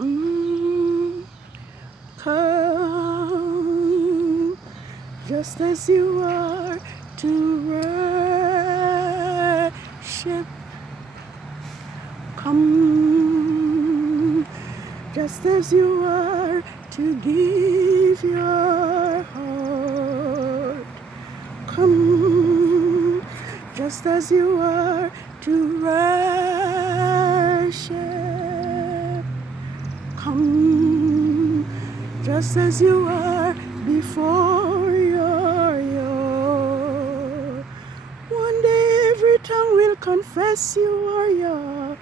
Come, come, just as you are to worship. Come, just as you are to give your heart. Come, just as you are to worship. Come, just as you are before your. One day every tongue will confess you are Yah.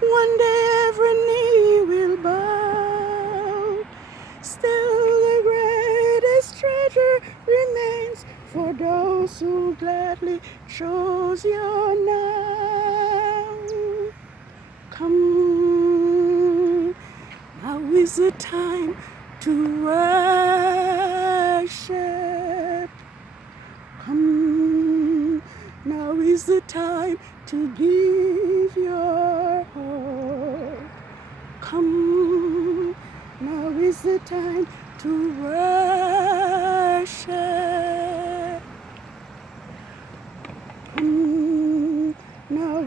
One day every knee will bow. Still the greatest treasure remains for those who gladly chose your now. Come, now is the time to worship. Come, now is the time to give your heart. Come, now is the time to worship. Come, now,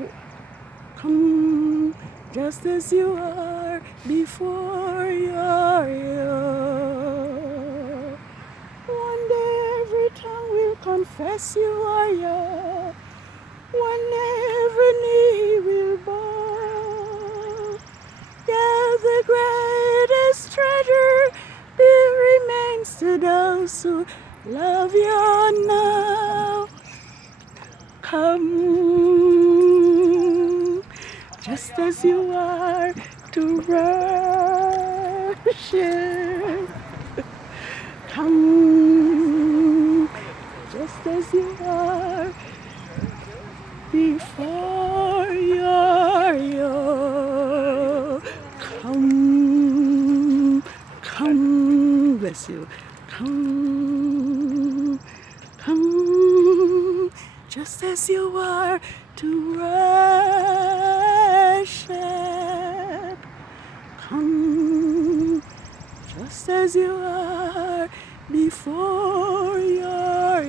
come, just as you are before your. One day every tongue will confess you are Yah. One day every knee will bow. Yeah, the greatest treasure remains to those who love you now. Come, just as you are to worship. Come, just as you are before your. Come, come, bless you. Come, come, just as you are to worship. Come, just as you are before your.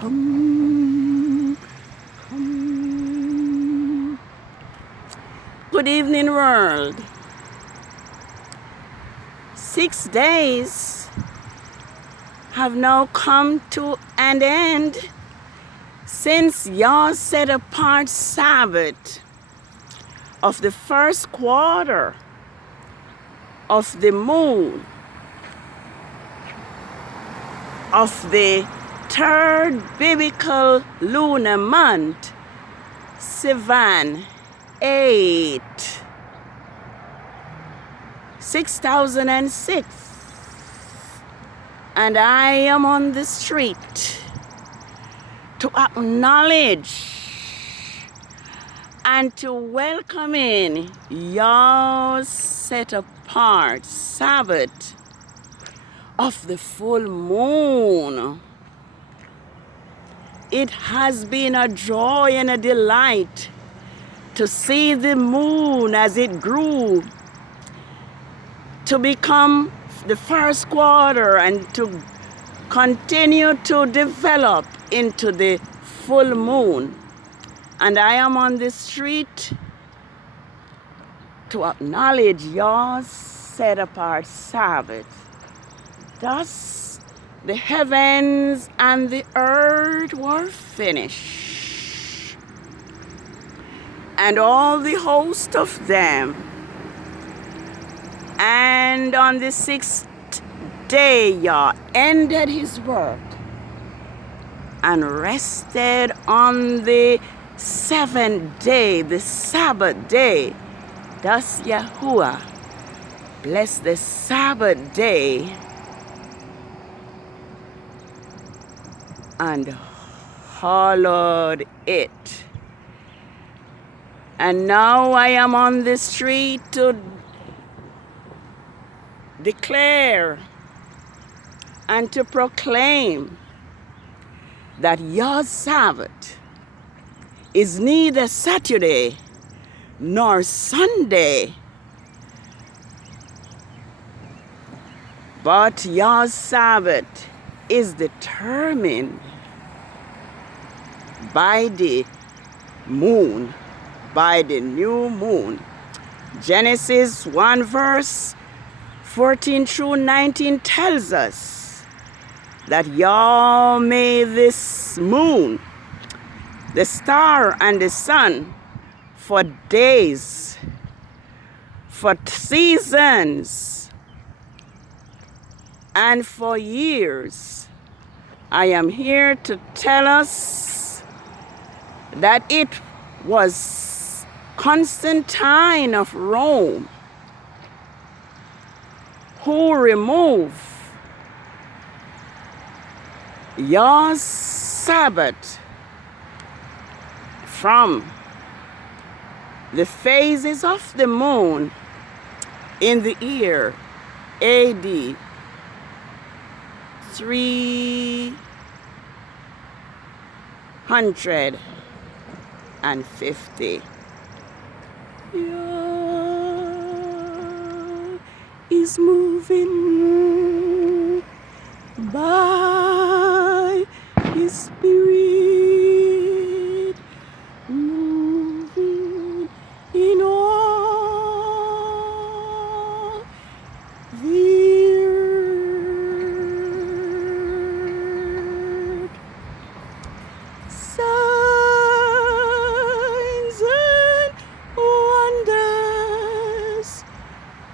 Come, come. Good evening, world. 6 days have now come to an end since your set apart Sabbath of the first quarter of the moon of the third biblical lunar month, SIVAN 8, 6006, and I am on the street to acknowledge and to welcome in your set apart Sabbath of the full moon. It has been a joy and a delight to see the moon as it grew to become the first quarter and to continue to develop into the full moon. And I am on the street to acknowledge your set apart Sabbath. Thus, the heavens and the earth were finished, and all the host of them. And on the 6th day, Yah ended his work and rested on the 7th day, the Sabbath day. Thus Yahuwah blessed the Sabbath day and hallowed it. And now I am on the street to declare and to proclaim that your Sabbath is neither Saturday nor Sunday, but your Sabbath is determined by the moon, by the new moon. Genesis 1 verse 14 through 19 tells us that Yah made this moon, the star and the sun, for days, for seasons, and for years. I am here to tell us that it was Constantine of Rome who removed your Sabbath from the phases of the moon in the year AD 350. Yah is moving by His Spirit, moving in all the earth. Signs and wonders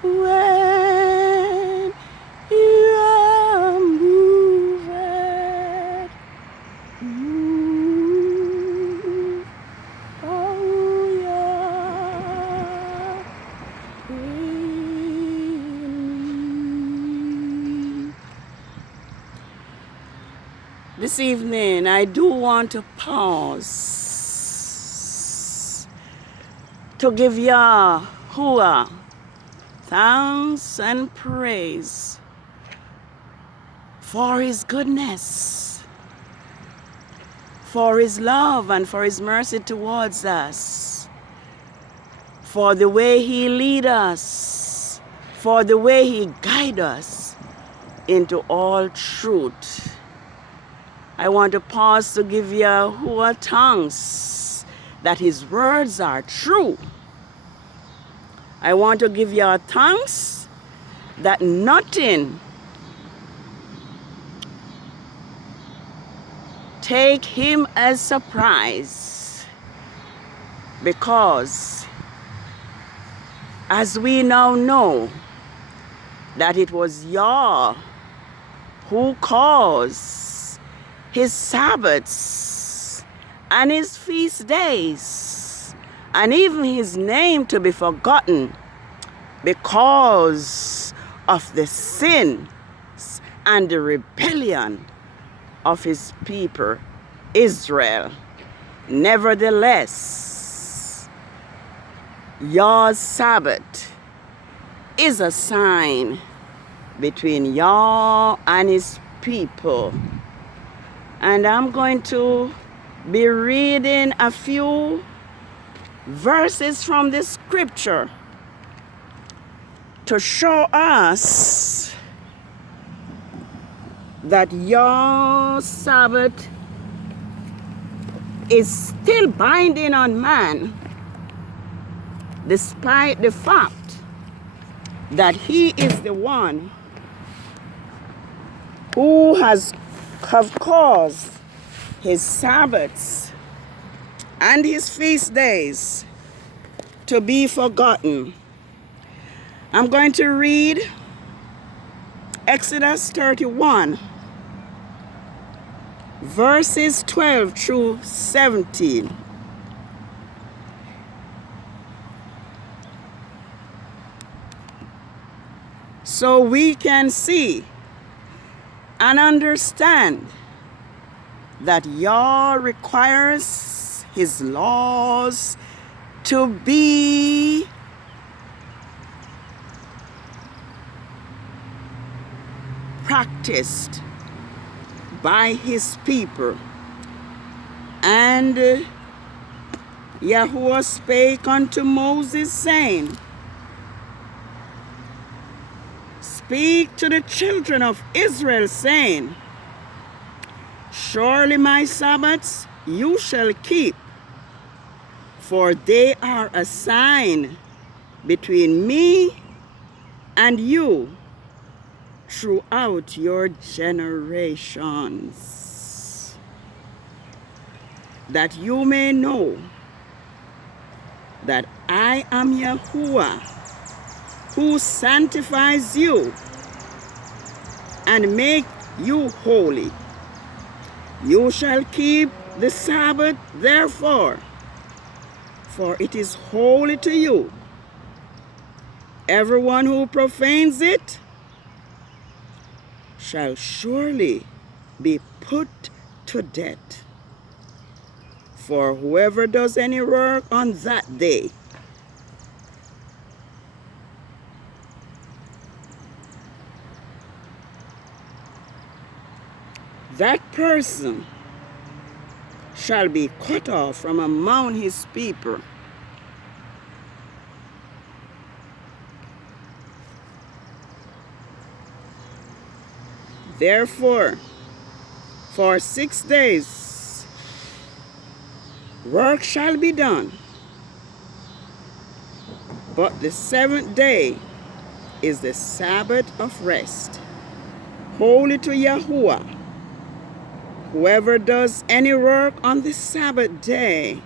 when you are moving. Move, oh yeah, in me. This evening, I do want to pause to give Yahuwah thanks and praise for His goodness, for His love, and for His mercy towards us, for the way He leads us, for the way He guides us into all truth. I want to pause to give Yahuwah thanks that His words are true. I want to give Yah thanks that nothing take Him as surprise, because as we now know that it was Yah who caused His Sabbaths and His feast days and even His name to be forgotten because of the sins and the rebellion of His people, Israel. Nevertheless, your Sabbath is a sign between Yah and His people. And I'm going to be reading a few verses from the scripture to show us that your Sabbath is still binding on man, despite the fact that He is the one who have caused His Sabbaths and His feast days to be forgotten. I'm going to read Exodus 31, verses 12 through 17. So we can see and understand that Yah requires His laws to be practiced by His people, and Yahuwah spake unto Moses, saying, Speak to the children of Israel, saying, Surely my Sabbaths you shall keep, for they are a sign between me and you throughout your generations, that you may know that I am Yahuwah, who sanctifies you and make you holy. You shall keep the Sabbath, therefore, for it is holy to you. Everyone who profanes it shall surely be put to death. For whoever does any work on that day, that person shall be cut off from among his people. Therefore, for 6 days work shall be done, but the 7th day is the Sabbath of rest, holy to Yahuwah. Whoever does any work on the Sabbath day,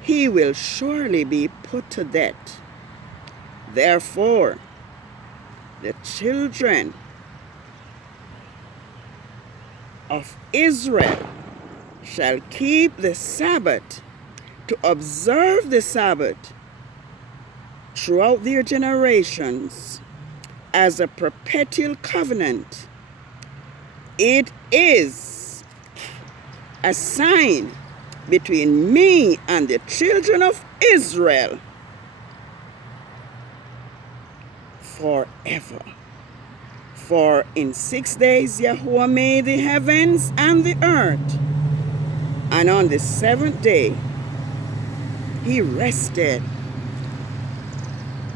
he will surely be put to death. Therefore, the children of Israel shall keep the Sabbath, to observe the Sabbath throughout their generations as a perpetual covenant. It is a sign between me and the children of Israel forever. For in 6 days Yahuwah made the heavens and the earth, and on the 7th day he rested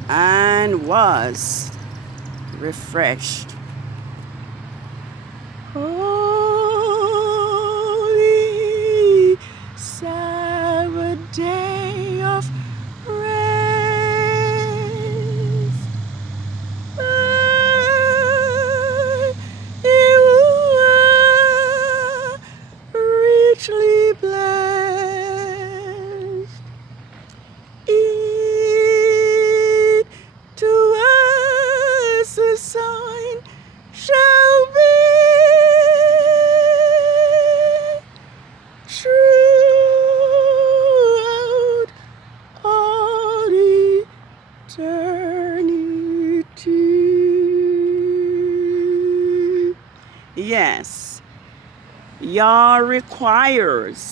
and was refreshed. Holy Sabbath day of rest, you are richly blessed. It to us a sign shall be throughout all eternity. Yes, Yah requires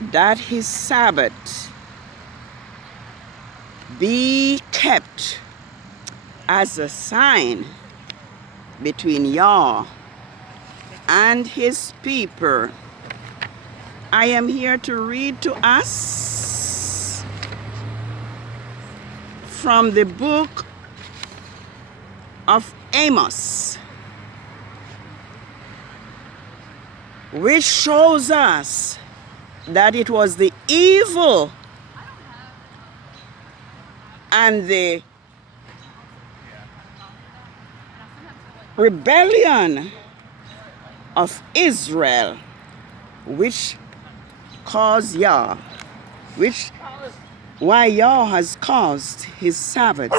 that his Sabbath be kept as a sign between Yah and his people. I am here to read to us from the book of Amos, which shows us that it was the evil and the rebellion of Israel which caused Yah, why Yah has caused his Sabbaths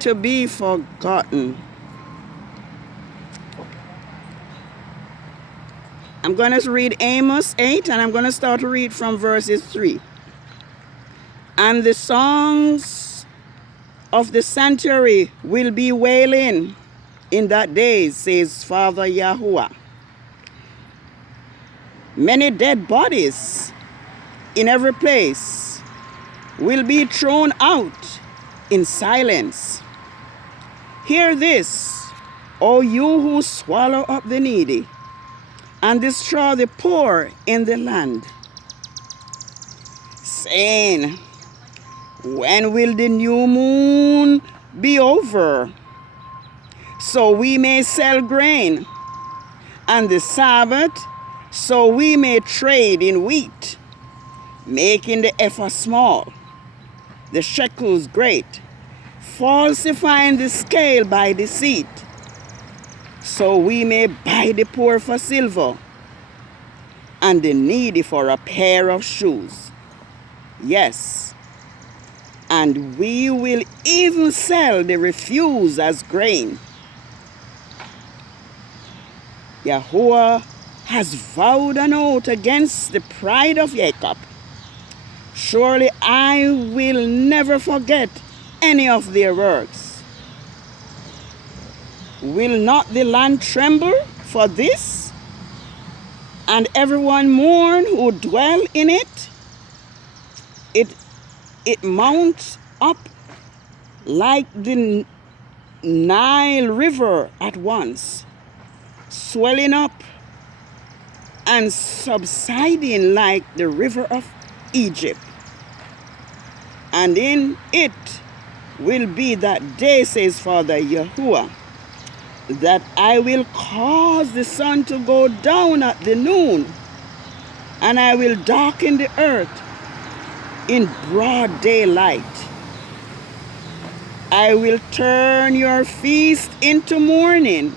to be forgotten. I'm going to read Amos 8, and I'm going to start to read from verses 3. And the songs of the sanctuary will be wailing in that day, says Father Yahuwah. Many dead bodies in every place will be thrown out in silence. Hear this, O you who swallow up the needy and destroy the poor in the land, saying, when will the new moon be over, so we may sell grain, and the Sabbath, so we may trade in wheat, making the ephah small, the shekels great, falsifying the scale by deceit, so we may buy the poor for silver, and the needy for a pair of shoes. Yes, and we will even sell the refuse as grain. Yahuwah has vowed an oath against the pride of Jacob. Surely I will never forget any of their works. Will not the land tremble for this, and everyone mourn who dwell in it? It mounts up like the Nile River at once, swelling up and subsiding like the river of Egypt. And in it will be that day, says Father Yahuwah, that I will cause the sun to go down at the noon, and I will darken the earth in broad daylight. I will turn your feast into mourning,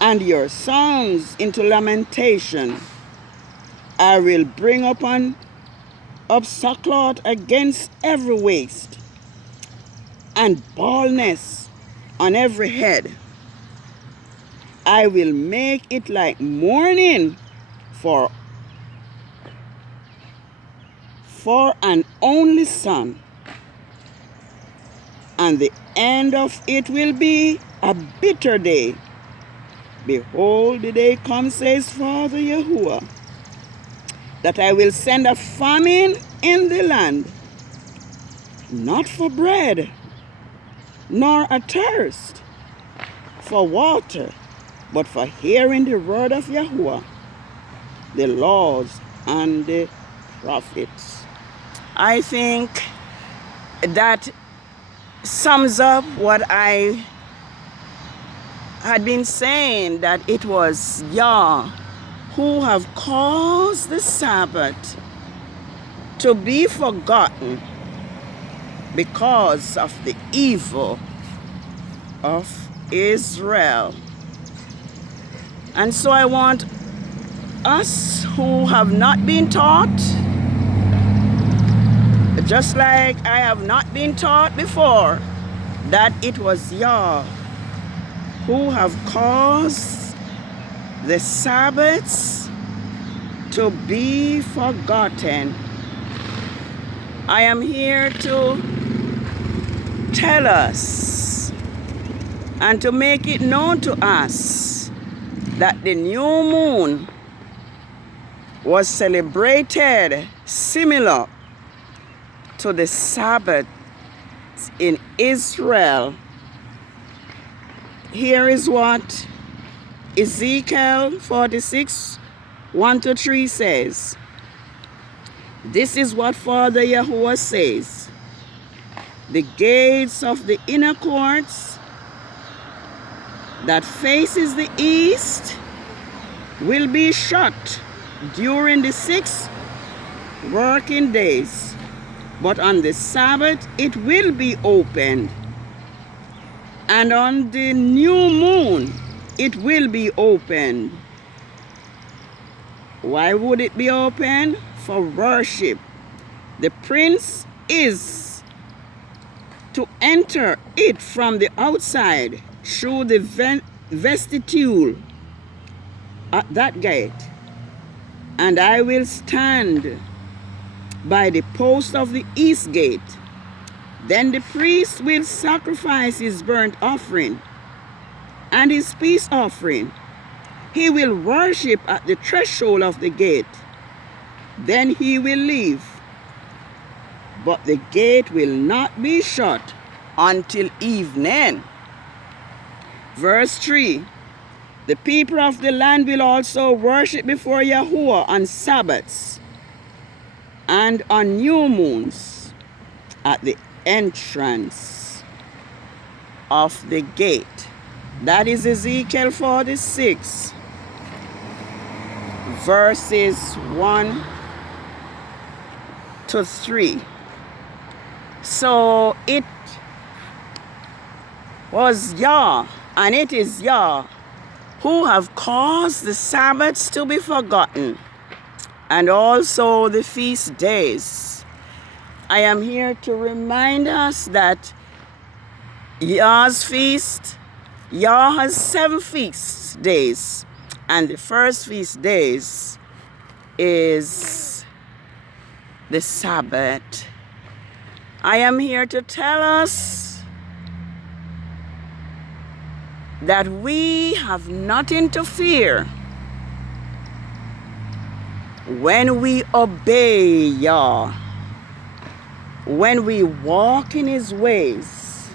and your songs into lamentation. I will bring up sackcloth against every waist, and baldness on every head. I will make it like mourning for an only son, and the end of it will be a bitter day. Behold, the day comes, says Father Yahuwah, that I will send a famine in the land, not for bread, nor a thirst for water, but for hearing the word of Yahuwah, the laws and the prophets. I think that sums up what I had been saying, that it was Yah who have caused the Sabbath to be forgotten because of the evil of Israel. And so I want us who have not been taught, just like I have not been taught before, that it was Yah who have caused the Sabbaths to be forgotten. I am here to tell us and to make it known to us that the new moon was celebrated similar to the Sabbath in Israel. Here is what Ezekiel 46, 1-3 says. This is what Father Yahuwah says. The gates of the inner courts that faces the east will be shut during the 6 working days, but on the Sabbath it will be opened, and on the new moon it will be opened. Why would it be open? For worship. The prince is to enter it from the outside through the vestibule at that gate. And I will stand by the post of the east gate. Then the priest will sacrifice his burnt offering and his peace offering. He will worship at the threshold of the gate. Then he will leave. But the gate will not be shut until evening. Verse 3. The people of the land will also worship before Yahuwah on Sabbaths and on new moons at the entrance of the gate. That is Ezekiel 46, verses 1 to 3. So it was Yah, and it is Yah, who have caused the Sabbaths to be forgotten, and also the feast days. I am here to remind us that Yah's feast, Yah has 7 feast days, and the first feast days is the Sabbath. I am here to tell us that we have nothing to fear when we obey Yah, when we walk in His ways,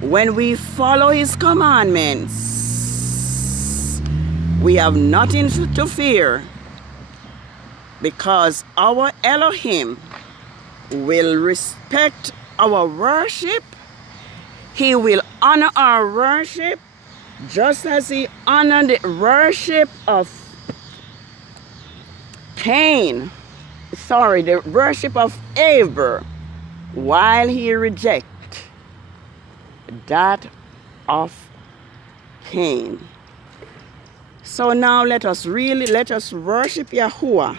when we follow His commandments. We have nothing to fear, because our Elohim will respect our worship. He will honor our worship just as He honored the worship of the worship of Abel, while He rejected that of Cain. So now let us worship Yahuwah,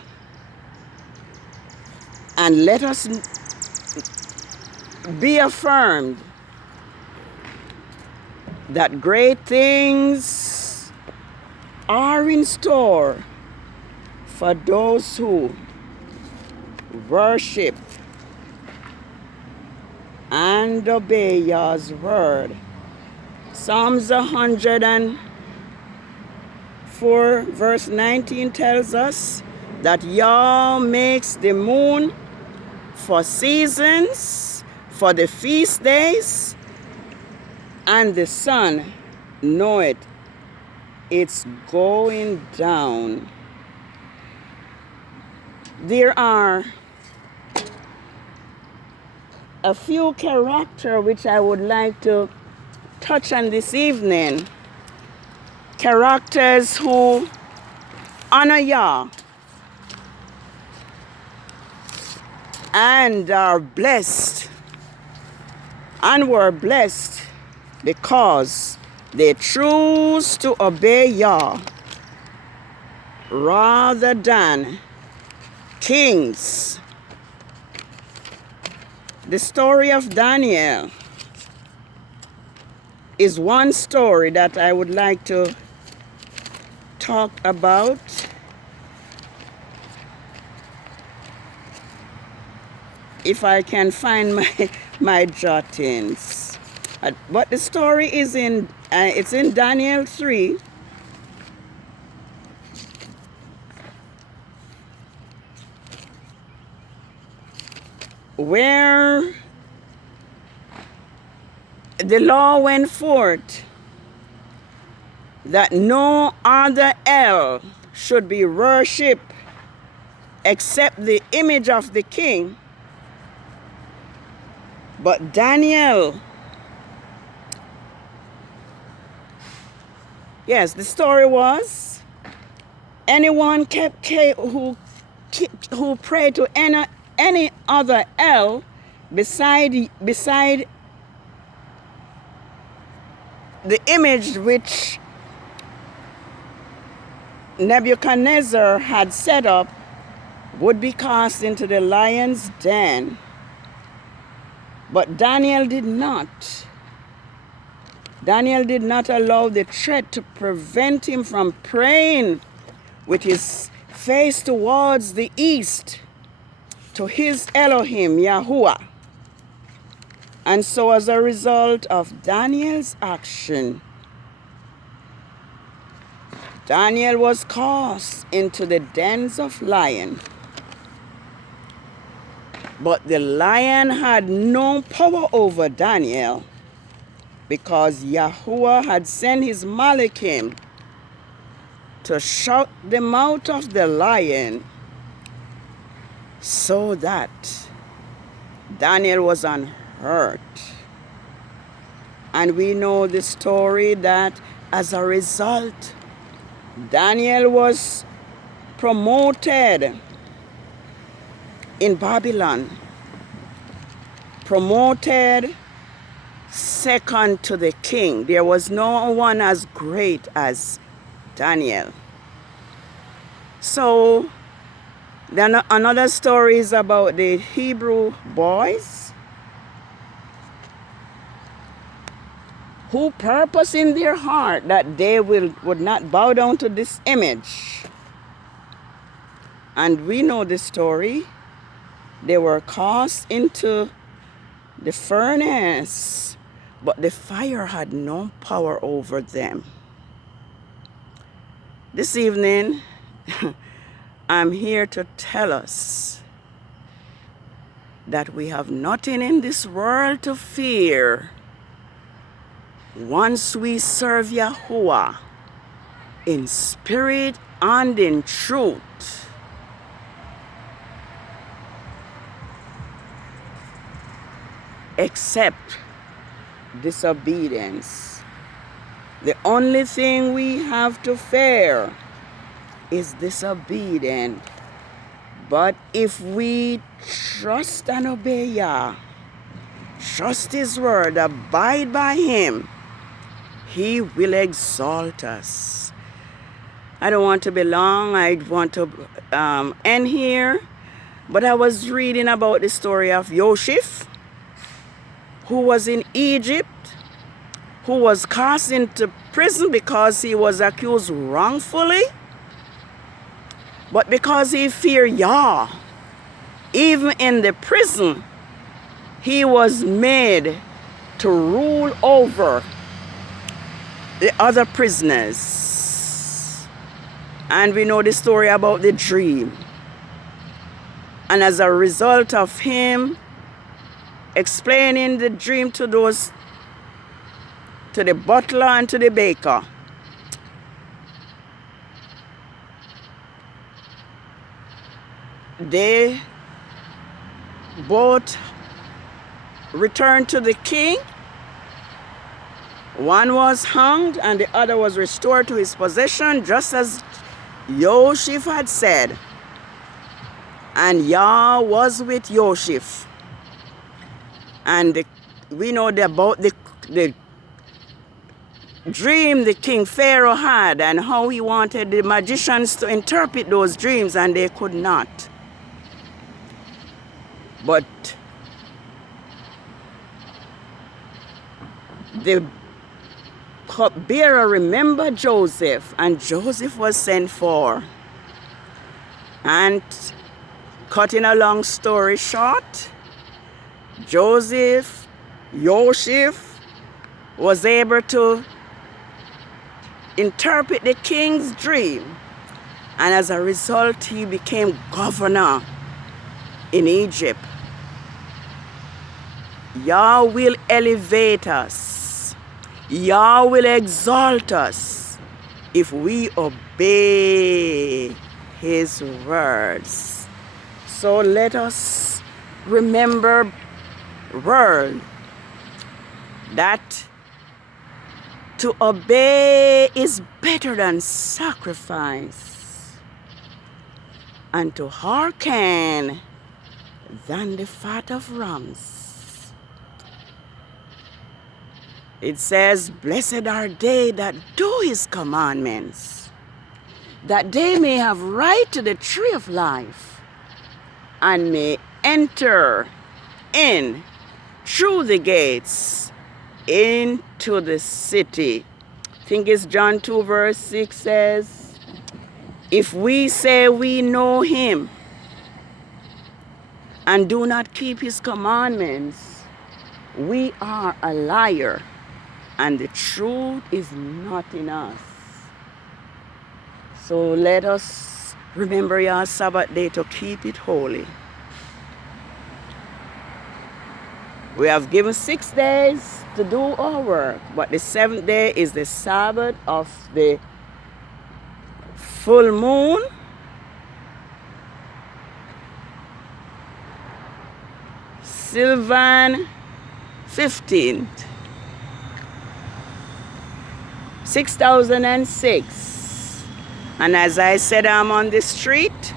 and let us be affirmed that great things are in store for those who worship and obey Yah's word. Psalms 104 verse 19 tells us that Yah makes the moon for seasons, for the feast days, and the sun knoweth it's going down. There are a few characters which I would like to touch on this evening. Characters who honor Yah and are blessed and were blessed because they choose to obey Yah rather than kings. The story of Daniel is one story that I would like to talk about. If I can find my jottings. But the story is it's in Daniel 3. Where the law went forth that no other El should be worshipped except the image of the king. But Daniel, yes, the story was anyone who prayed to any other El beside the image which Nebuchadnezzar had set up would be cast into the lion's den. But Daniel did not. Daniel did not allow the threat to prevent him from praying with his face towards the east to his Elohim, Yahuwah. And so as a result of Daniel's action, Daniel was cast into the dens of lions. But the lion had no power over Daniel because Yahuwah had sent his Malachim to shut the mouth of the lion so that Daniel was unhurt. And we know the story that as a result, Daniel was promoted in Babylon, promoted second to the king. There was no one as great as Daniel. So then another story is about the Hebrew boys who purpose in their heart that they would not bow down to this image. And we know the story. They were cast into the furnace, but the fire had no power over them. This evening, I'm here to tell us that we have nothing in this world to fear once we serve Yahuwah in spirit and in truth. Except disobedience. The only thing we have to fear is disobedience. But if we trust and obey Yah, trust His word, abide by Him, He will exalt us. I don't want to be long. I want to end here. But I was reading about the story of Yoshif, who was in Egypt, who was cast into prison because he was accused wrongfully. But because he feared Yah, even in the prison, he was made to rule over the other prisoners. And we know the story about the dream. And as a result of him explaining the dream to the butler and to the baker, they both returned to the king. One was hanged and the other was restored to his possession, just as Yoshif had said. And Yah was with Yoshif. And we know about the dream the king Pharaoh had and how he wanted the magicians to interpret those dreams, and they could not. But the cupbearer remembered Joseph, and Joseph was sent for. And cutting a long story short, Yoshif was able to interpret the king's dream, and as a result he became governor in Egypt. Yah will elevate us. Yah will exalt us if we obey His words. So let us remember, world, that to obey is better than sacrifice, and to hearken than the fat of rams. It says, blessed are they that do His commandments, that they may have right to the tree of life, and may enter in through the gates into the city. I think it's John 2 verse 6 says, if we say we know Him and do not keep His commandments, we are a liar, and the truth is not in us. So let us remember your Sabbath day to keep it holy. We have given 6 days to do our work, but the 7th day is the Sabbath of the full moon. SIVAN 15th. 6006. And as I said, I'm on the street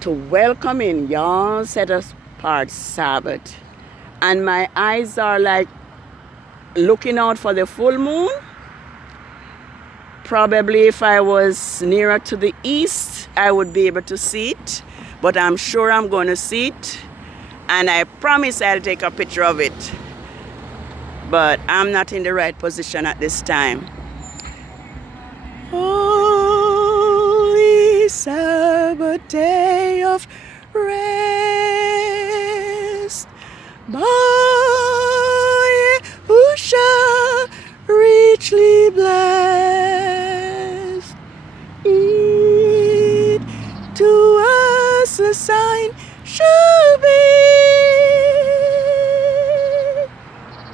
to welcome in your set apart Sabbath. And my eyes are like looking out for the full moon. Probably if I was nearer to the east, I would be able to see it. But I'm sure I'm going to see it. And I promise I'll take a picture of it. But I'm not in the right position at this time. Holy Sabbath day of rest, by who shall richly blessed, it to us a sign shall be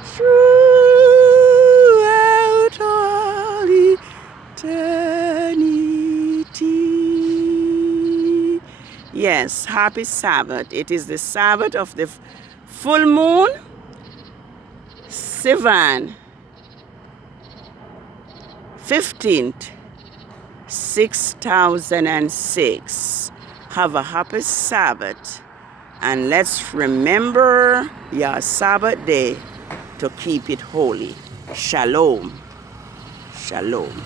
throughout all eternity. Yes, happy Sabbath. It is the Sabbath of the full moon, SIVAN 15th, 6006. Have a happy Sabbath. And let's remember your Sabbath day to keep it holy. Shalom. Shalom.